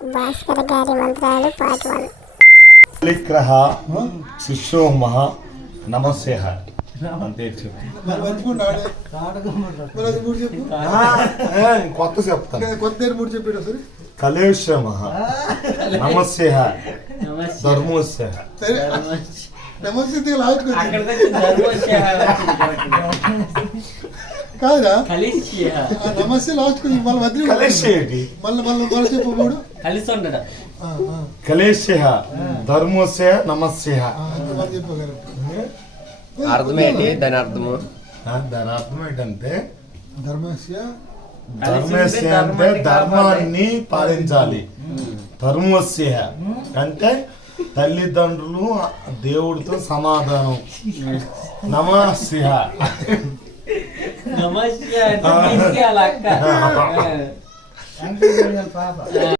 భాస్కర్ గారి మంత్రాలు పార్ట్ 1. విగ్రహ శిష్యో మహా నమస్తే కొత్త చెప్తాను. కలేశ మహా నమస్తే ధర్మోస్య కాదురా నమస్తే లాస్ట్ కలేశ ధర్మోస్య నమస్య అర్థమేంటి దాని అర్థము? దాని అర్థం ఏంటంటే ధర్మస్య అంటే ధర్మాన్ని పాలించాలి. ధర్మస్య అంటే తల్లిదండ్రులు దేవుడితో సమాధానం. నమస్య నమస్తే